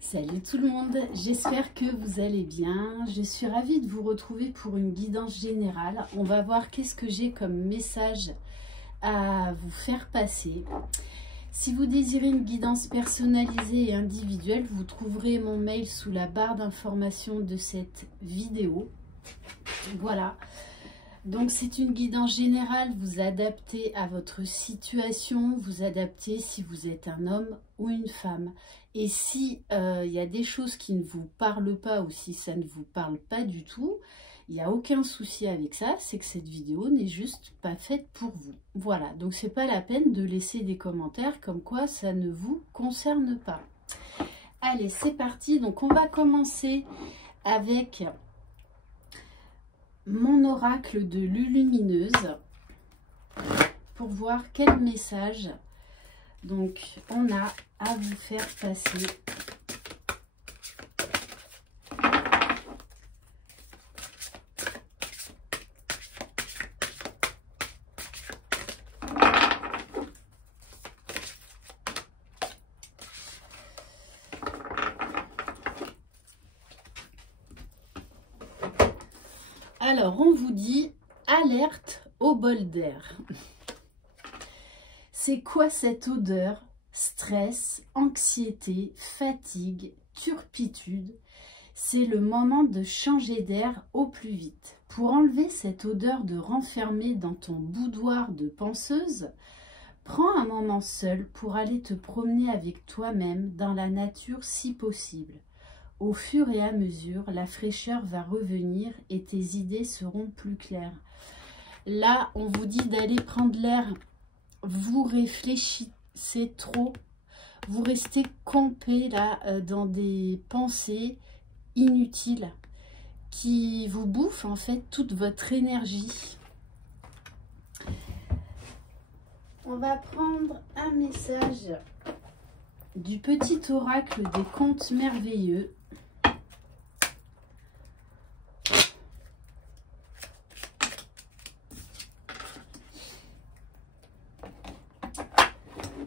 Salut tout le monde, j'espère que vous allez bien. Je suis ravie de vous retrouver pour une guidance générale. On va voir qu'est-ce que j'ai comme message à vous faire passer. Si vous désirez une guidance personnalisée et individuelle, vous trouverez mon mail sous la barre d'information de cette vidéo. Voilà. Donc c'est une guidance générale, vous adaptez à votre situation, vous adaptez si vous êtes un homme ou une femme. Et si il y a des choses qui ne vous parlent pas ou si ça ne vous parle pas du tout, il n'y a aucun souci avec ça, c'est que cette vidéo n'est juste pas faite pour vous. Voilà, donc c'est pas la peine de laisser des commentaires comme quoi ça ne vous concerne pas. Allez, c'est parti, donc on va commencer avec mon oracle de Lulumineuse pour voir quel message donc on a à vous faire passer. Alors, on vous dit alerte au bol d'air. C'est quoi cette odeur? Stress, anxiété, fatigue, turpitude. C'est le moment de changer d'air au plus vite. Pour enlever cette odeur de renfermer dans ton boudoir de penseuse, prends un moment seul pour aller te promener avec toi-même dans la nature si possible. Au fur et à mesure, la fraîcheur va revenir et tes idées seront plus claires. Là, on vous dit d'aller prendre l'air. Vous réfléchissez trop. Vous restez campé là dans des pensées inutiles qui vous bouffent en fait toute votre énergie. On va prendre un message du petit oracle des contes merveilleux.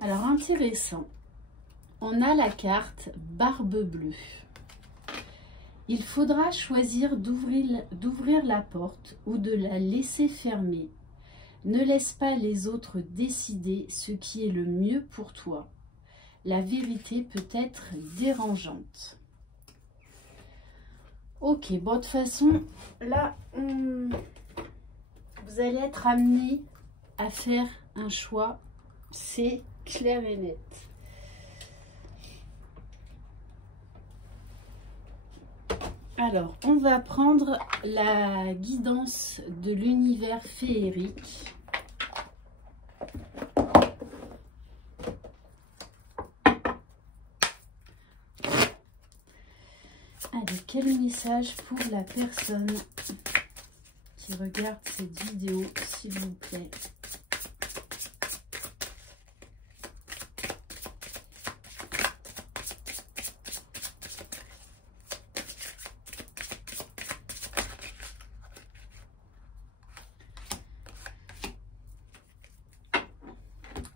Alors, intéressant, on a la carte Barbe Bleue. Il faudra choisir d'ouvrir la porte ou de la laisser fermer. Ne laisse pas les autres décider ce qui est le mieux pour toi. La vérité peut être dérangeante. Ok, bon, de toute façon, là, vous allez être amené à faire un choix. C'est clair et net. Alors, on va prendre la guidance de l'univers féerique. Allez, quel message pour la personne qui regarde cette vidéo, s'il vous plaît?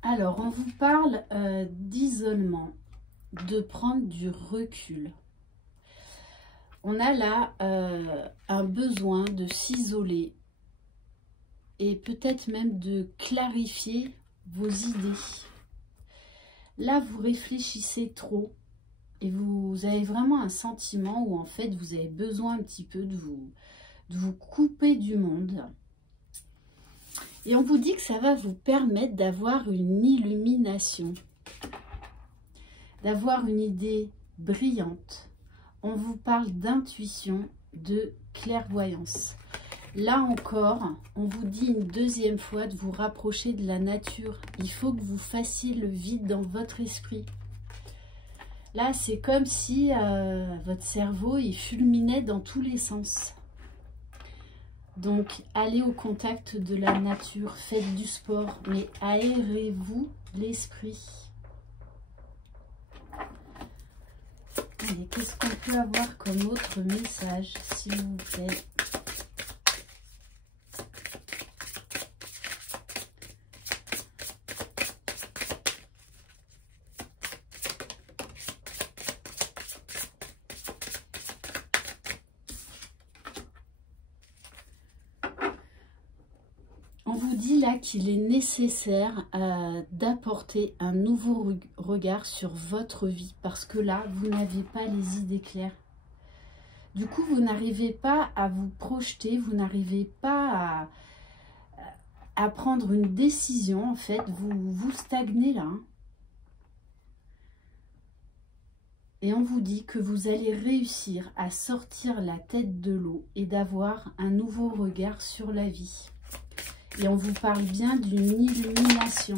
Alors, on vous parle d'isolement, de prendre du recul. On a là un besoin de s'isoler et peut-être même de clarifier vos idées. Là, vous réfléchissez trop et vous avez vraiment un sentiment où en fait vous avez besoin un petit peu de vous couper du monde. Et on vous dit que ça va vous permettre d'avoir une illumination, d'avoir une idée brillante. On vous parle d'intuition, de clairvoyance. Là encore, on vous dit une deuxième fois de vous rapprocher de la nature. Il faut que vous fassiez le vide dans votre esprit. Là, c'est comme si votre cerveau il fulminait dans tous les sens. Donc, allez au contact de la nature, faites du sport, mais aérez-vous l'esprit. Allez, qu'est-ce qu'on peut avoir comme autre message, s'il vous plaît? dit là qu'il est nécessaire d'apporter un nouveau regard sur votre vie. Parce que là, vous n'avez pas les idées claires. Du coup, vous n'arrivez pas à vous projeter, vous n'arrivez pas à prendre une décision. En fait, vous stagnez là. Et on vous dit que vous allez réussir à sortir la tête de l'eau et d'avoir un nouveau regard sur la vie. Et on vous parle bien d'une illumination.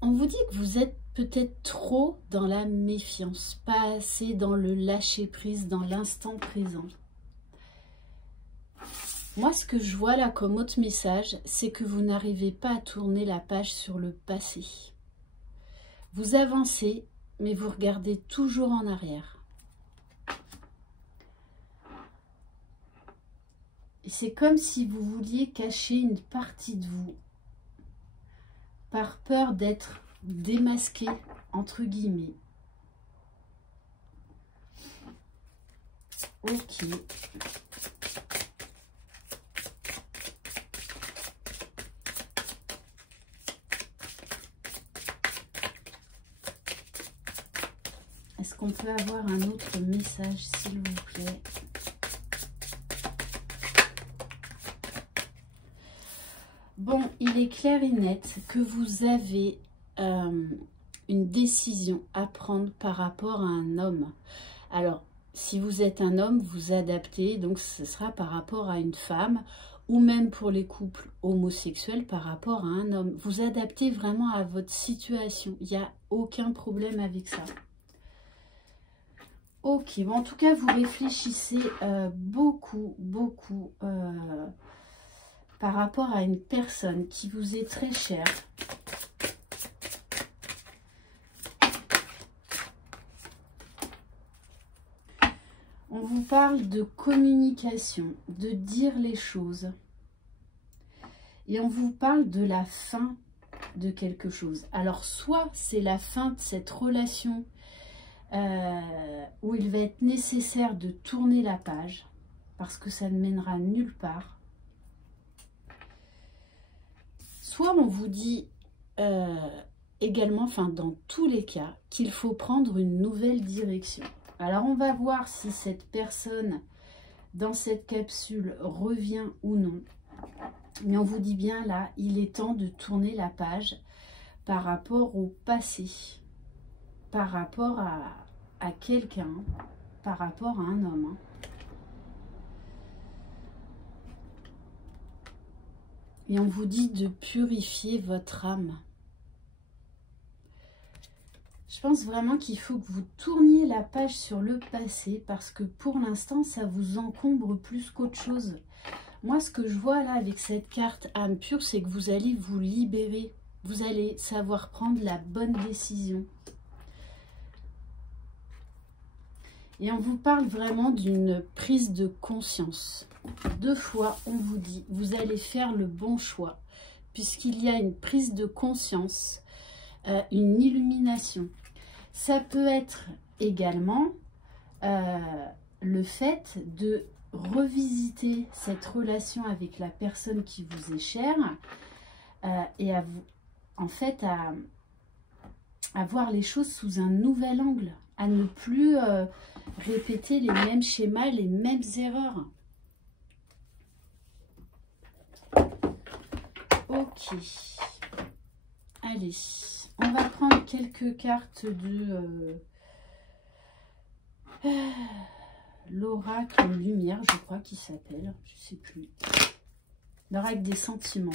On vous dit que vous êtes peut-être trop dans la méfiance, pas assez dans le lâcher-prise, dans l'instant présent. Moi, ce que je vois là comme autre message, c'est que vous n'arrivez pas à tourner la page sur le passé. Vous avancez, mais vous regardez toujours en arrière. Et c'est comme si vous vouliez cacher une partie de vous, par peur d'être démasqué, entre guillemets. Ok. Est-ce qu'on peut avoir un autre message, s'il vous plaît? Bon, il est clair et net que vous avez une décision à prendre par rapport à un homme. Alors, si vous êtes un homme, vous adaptez, donc ce sera par rapport à une femme, ou même pour les couples homosexuels par rapport à un homme. Vous adaptez vraiment à votre situation. Il n'y a aucun problème avec ça. Ok, bon, en tout cas, vous réfléchissez beaucoup par rapport à une personne qui vous est très chère. On vous parle de communication, de dire les choses. Et on vous parle de la fin de quelque chose. Alors, soit c'est la fin de cette relation où il va être nécessaire de tourner la page, parce que ça ne mènera nulle part. Soit on vous dit également, enfin dans tous les cas, qu'il faut prendre une nouvelle direction. Alors on va voir si cette personne dans cette capsule revient ou non. Mais on vous dit bien là, il est temps de tourner la page par rapport au passé, par rapport à quelqu'un, par rapport à un homme. Et on vous dit de purifier votre âme. Je pense vraiment qu'il faut que vous tourniez la page sur le passé parce que pour l'instant, ça vous encombre plus qu'autre chose. Moi, ce que je vois là avec cette carte âme pure, c'est que vous allez vous libérer. Vous allez savoir prendre la bonne décision. Et on vous parle vraiment d'une prise de conscience. 2 fois, on vous dit, vous allez faire le bon choix, puisqu'il y a une prise de conscience, une illumination. Ça peut être également le fait de revisiter cette relation avec la personne qui vous est chère et à vous, en fait, à voir les choses sous un nouvel angle, à ne plus répéter les mêmes schémas, les mêmes erreurs. Ok. Allez, on va prendre quelques cartes de l'oracle lumière, je crois qu'il s'appelle, je sais plus. L'oracle des sentiments.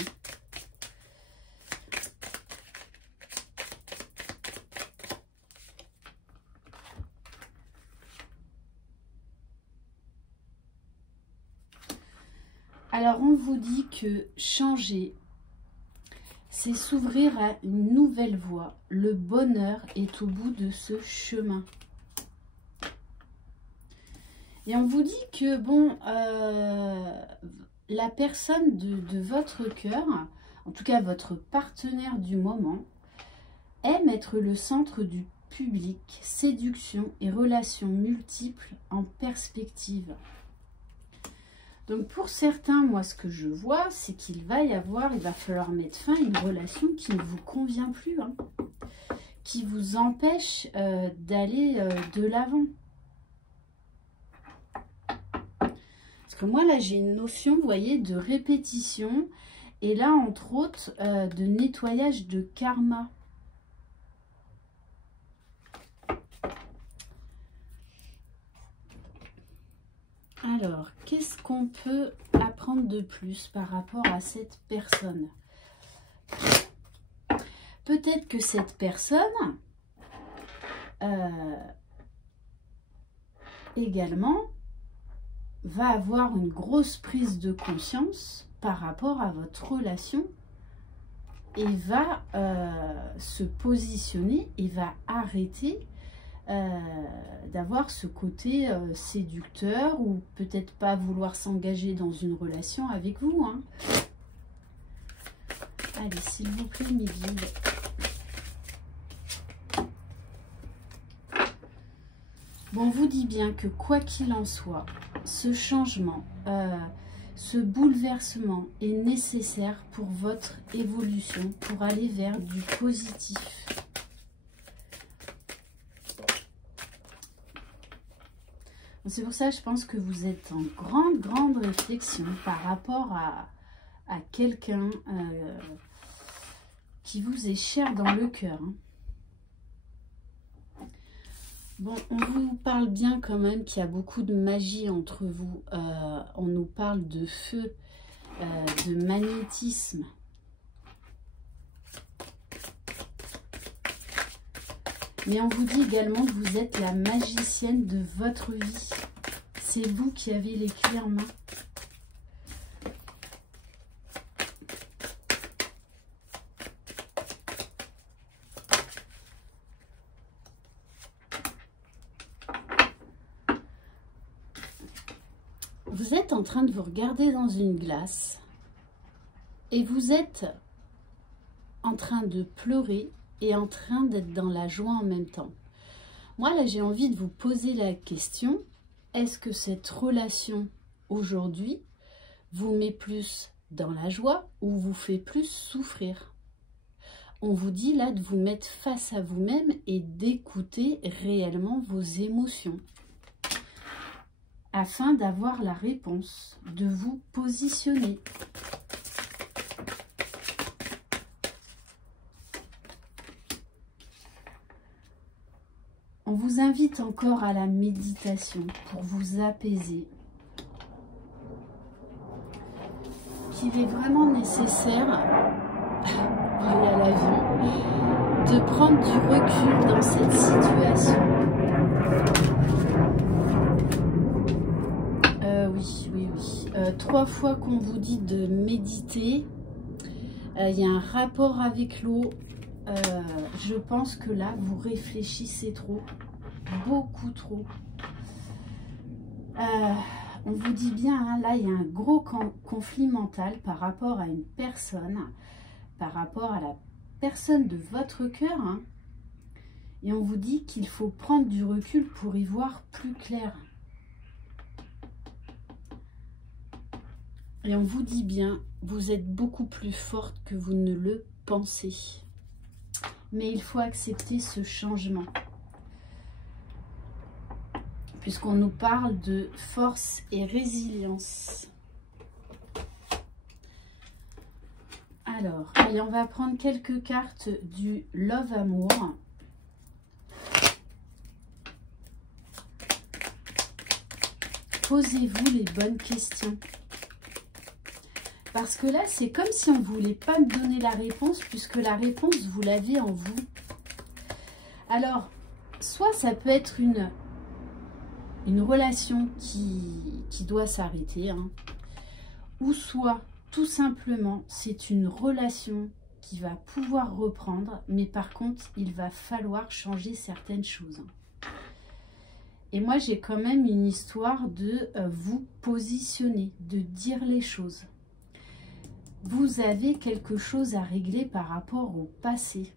Alors, on vous dit que changer, c'est s'ouvrir à une nouvelle voie. Le bonheur est au bout de ce chemin. Et on vous dit que, bon, la personne de votre cœur, en tout cas votre partenaire du moment, aime être le centre du public, séduction et relations multiples en perspective. Donc pour certains, moi ce que je vois, c'est qu'il va falloir mettre fin à une relation qui ne vous convient plus, hein, qui vous empêche d'aller de l'avant. Parce que moi là j'ai une notion, vous voyez, de répétition et là entre autres de nettoyage de karma. Alors, qu'est-ce qu'on peut apprendre de plus par rapport à cette personne? Peut-être que cette personne, également, va avoir une grosse prise de conscience par rapport à votre relation et va se positionner et va arrêter d'avoir ce côté séducteur ou peut-être pas vouloir s'engager dans une relation avec vous, hein. Allez, s'il vous plaît, mes guides. Bon, on vous dit bien que quoi qu'il en soit, ce changement, ce bouleversement est nécessaire pour votre évolution, pour aller vers du positif. C'est pour ça que je pense que vous êtes en grande réflexion par rapport à quelqu'un qui vous est cher dans le cœur, hein. Bon, on vous parle bien quand même qu'il y a beaucoup de magie entre vous. On nous parle de feu, de magnétisme. Mais on vous dit également que vous êtes la magicienne de votre vie. C'est vous qui avez les clés en main. Vous êtes en train de vous regarder dans une glace et vous êtes en train de pleurer et en train d'être dans la joie en même temps. Moi, là, j'ai envie de vous poser la question, est-ce que cette relation aujourd'hui vous met plus dans la joie ou vous fait plus souffrir? On vous dit là de vous mettre face à vous-même et d'écouter réellement vos émotions afin d'avoir la réponse, de vous positionner. On vous invite encore à la méditation pour vous apaiser. Qu'il est vraiment nécessaire, et à la vie, de prendre du recul dans cette situation. Oui. 3 fois qu'on vous dit de méditer, il y a un rapport avec l'eau. Je pense que là, vous réfléchissez trop, beaucoup trop. On vous dit bien, hein, là, il y a un gros conflit mental par rapport à une personne, par rapport à la personne de votre cœur, hein, et on vous dit qu'il faut prendre du recul pour y voir plus clair. Et on vous dit bien, vous êtes beaucoup plus forte que vous ne le pensez. Mais il faut accepter ce changement. Puisqu'on nous parle de force et résilience. Alors, allez, on va prendre quelques cartes du Love Amour. Posez-vous les bonnes questions. Parce que là, c'est comme si on ne voulait pas me donner la réponse, puisque la réponse, vous l'avez en vous. Alors, soit ça peut être une relation qui doit s'arrêter, hein, ou soit, tout simplement, c'est une relation qui va pouvoir reprendre, mais par contre, il va falloir changer certaines choses. Et moi, j'ai quand même une histoire de vous positionner, de dire les choses. Vous avez quelque chose à régler par rapport au passé.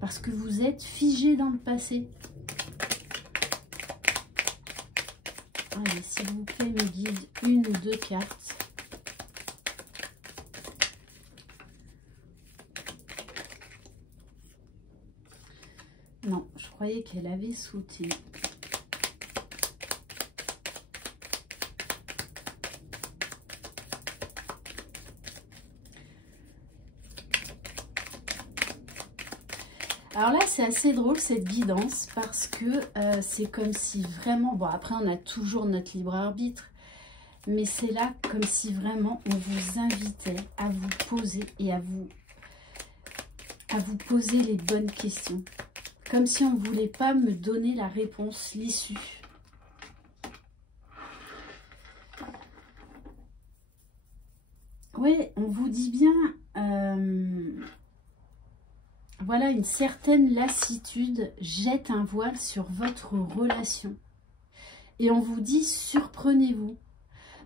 parce que vous êtes figé dans le passé. Allez, s'il vous plaît, me guide une ou deux cartes. Non, je croyais qu'elle avait sauté. Alors là, c'est assez drôle cette guidance parce que c'est comme si vraiment... Bon, après, on a toujours notre libre arbitre. Mais c'est là comme si vraiment on vous invitait à vous poser et à vous poser les bonnes questions. Comme si on ne voulait pas me donner la réponse, l'issue. Oui, on vous dit bien... voilà, une certaine lassitude jette un voile sur votre relation. Et on vous dit, surprenez-vous.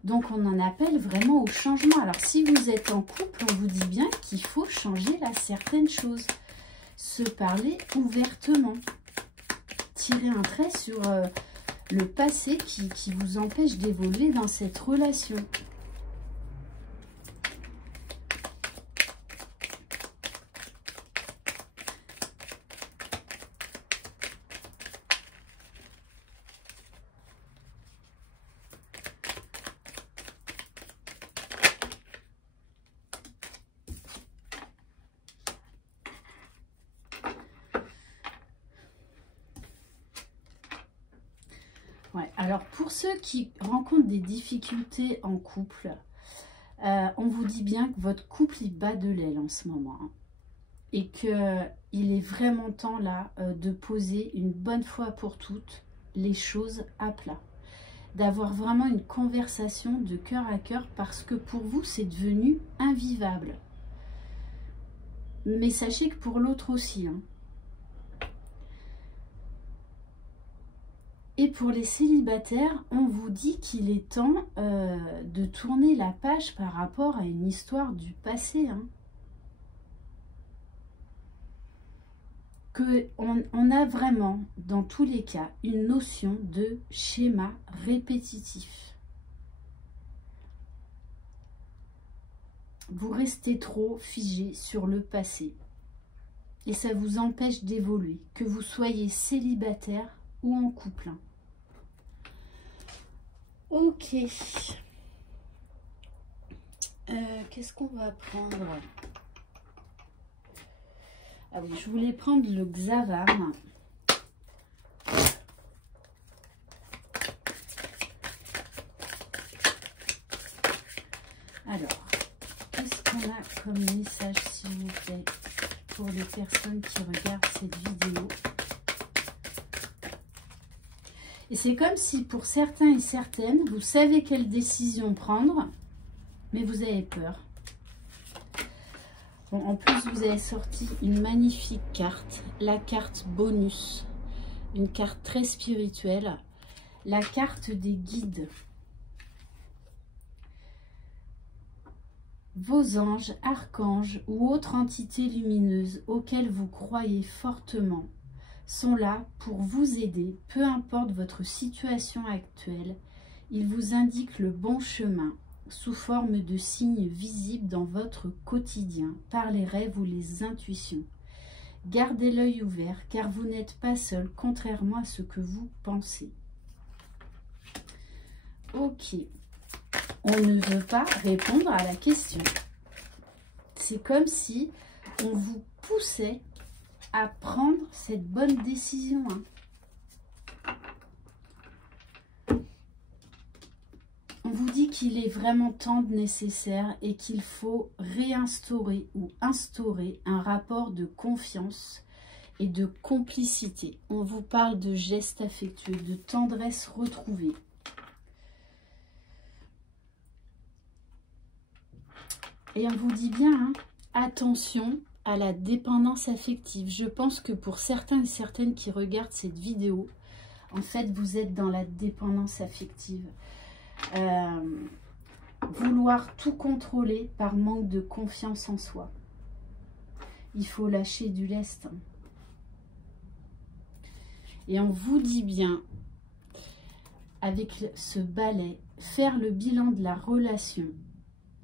Donc, on en appelle vraiment au changement. Alors, si vous êtes en couple, on vous dit bien qu'il faut changer là certaines choses. Se parler ouvertement. Tirer un trait sur le passé qui vous empêche d'évoluer dans cette relation. Ouais, alors pour ceux qui rencontrent des difficultés en couple, on vous dit bien que votre couple il bat de l'aile en ce moment. Hein, et qu'il est vraiment temps là de poser une bonne fois pour toutes les choses à plat. D'avoir vraiment une conversation de cœur à cœur parce que pour vous c'est devenu invivable. Mais sachez que pour l'autre aussi. Hein. Et pour les célibataires, on vous dit qu'il est temps de tourner la page par rapport à une histoire du passé. Hein. On a vraiment, dans tous les cas, une notion de schéma répétitif. Vous restez trop figé sur le passé. Et ça vous empêche d'évoluer, que vous soyez célibataire ou en couple. Ok. Qu'est-ce qu'on va prendre? Ah oui, je voulais prendre le Xavam. Alors, qu'est-ce qu'on a comme message, s'il vous plaît, pour les personnes qui regardent cette vidéo? Et c'est comme si pour certains et certaines, vous savez quelle décision prendre, mais vous avez peur. Bon, en plus, vous avez sorti une magnifique carte, la carte bonus. Une carte très spirituelle, la carte des guides. Vos anges, archanges ou autres entités lumineuses auxquelles vous croyez fortement sont là pour vous aider, peu importe votre situation actuelle. Ils vous indiquent le bon chemin sous forme de signes visibles dans votre quotidien, par les rêves ou les intuitions. Gardez l'œil ouvert car vous n'êtes pas seul, contrairement à ce que vous pensez. Ok, on ne veut pas répondre à la question. C'est comme si on vous poussait à prendre cette bonne décision. Hein. On vous dit qu'il est vraiment temps nécessaire et qu'il faut réinstaurer ou instaurer un rapport de confiance et de complicité. On vous parle de gestes affectueux, de tendresse retrouvée. Et on vous dit bien, hein, attention à la dépendance affective. Je pense que pour certains et certaines qui regardent cette vidéo, en fait, vous êtes dans la dépendance affective. Vouloir tout contrôler par manque de confiance en soi. Il faut lâcher du lest. Et on vous dit bien, avec ce balai, faire le bilan de la relation,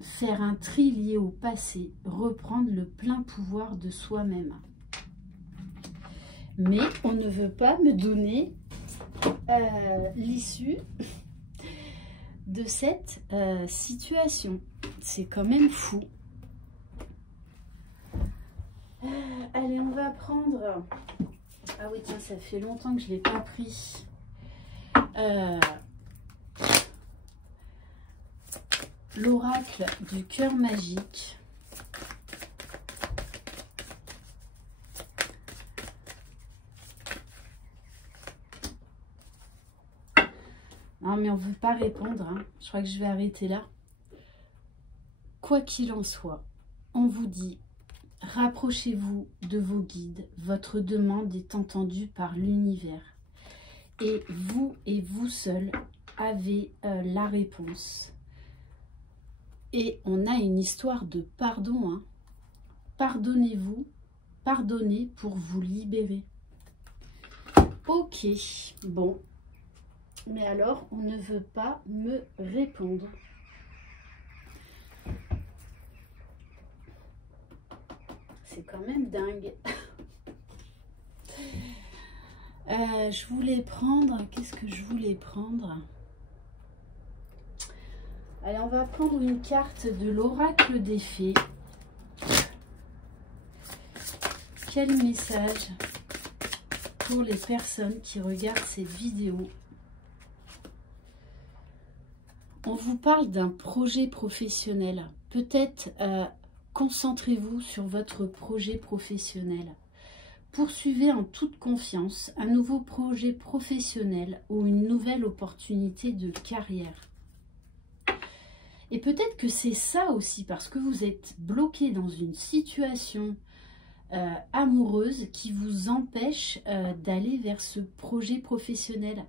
faire un tri lié au passé, reprendre le plein pouvoir de soi-même. Mais on ne veut pas me donner l'issue de cette situation. C'est quand même fou. Allez, on va prendre... Ah oui, tiens, ça fait longtemps que je ne l'ai pas pris. L'oracle du cœur magique. Non, mais on ne veut pas répondre. Hein. Je crois que je vais arrêter là. Quoi qu'il en soit, on vous dit, rapprochez-vous de vos guides. Votre demande est entendue par l'univers. Et vous seul avez la réponse. Et on a une histoire de pardon. Hein. Pardonnez-vous, pardonnez pour vous libérer. Ok, bon. Mais alors, on ne veut pas me répondre. C'est quand même dingue. Je voulais prendre... Qu'est-ce que je voulais prendre? Allez, on va prendre une carte de l'oracle des fées. Quel message pour les personnes qui regardent cette vidéo? On vous parle d'un projet professionnel. Peut-être concentrez-vous sur votre projet professionnel. Poursuivez en toute confiance un nouveau projet professionnel ou une nouvelle opportunité de carrière. Et peut-être que c'est ça aussi, parce que vous êtes bloqué dans une situation amoureuse qui vous empêche d'aller vers ce projet professionnel.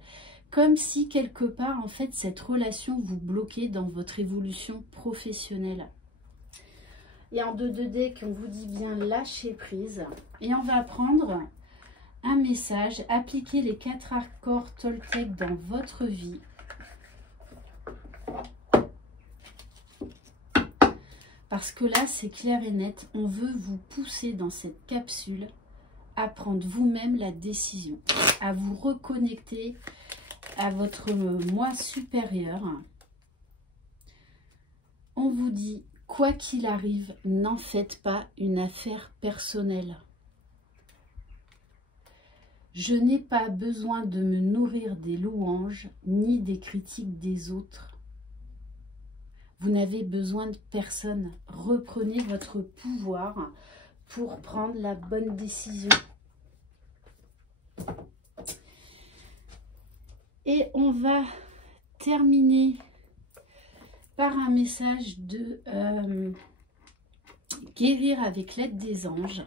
Comme si quelque part, en fait, cette relation vous bloquait dans votre évolution professionnelle. Et en 2 deck, on vous dit bien lâcher prise. Et on va prendre un message, appliquer les 4 accords Toltec dans votre vie. Parce que là, c'est clair et net, on veut vous pousser dans cette capsule à prendre vous-même la décision, à vous reconnecter à votre moi supérieur. On vous dit, quoi qu'il arrive, n'en faites pas une affaire personnelle. Je n'ai pas besoin de me nourrir des louanges ni des critiques des autres. Vous n'avez besoin de personne. Reprenez votre pouvoir pour prendre la bonne décision. Et on va terminer par un message de guérir avec l'aide des anges.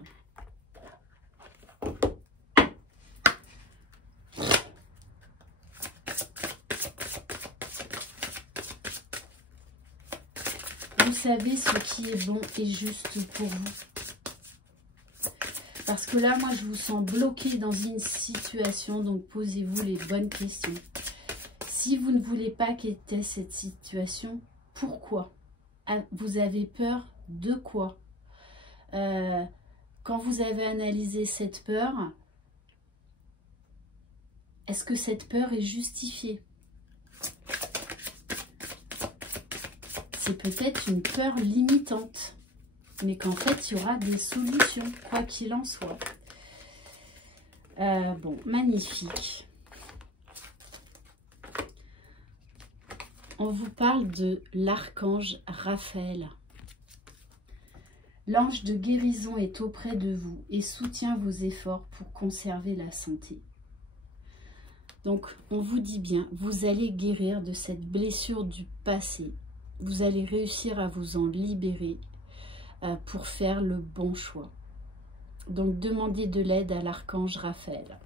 Vous savez ce qui est bon et juste pour vous. Parce que là, moi, je vous sens bloqué dans une situation, donc posez-vous les bonnes questions. Si vous ne voulez pas quitter cette situation, pourquoi? Vous avez peur de quoi? Quand vous avez analysé cette peur, est-ce que cette peur est justifiée? C'est peut-être une peur limitante, mais qu'en fait, il y aura des solutions, quoi qu'il en soit. Bon, magnifique. On vous parle de l'archange Raphaël. L'ange de guérison est auprès de vous et soutient vos efforts pour conserver la santé. Donc, on vous dit bien, vous allez guérir de cette blessure du passé. Vous allez réussir à vous en libérer pour faire le bon choix. Donc, demandez de l'aide à l'archange Raphaël.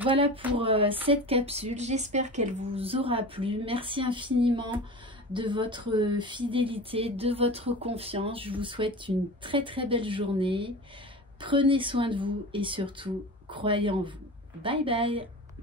Voilà pour cette capsule. J'espère qu'elle vous aura plu. Merci infiniment de votre fidélité, de votre confiance. Je vous souhaite une très très belle journée. Prenez soin de vous et surtout, croyez en vous. Bye bye.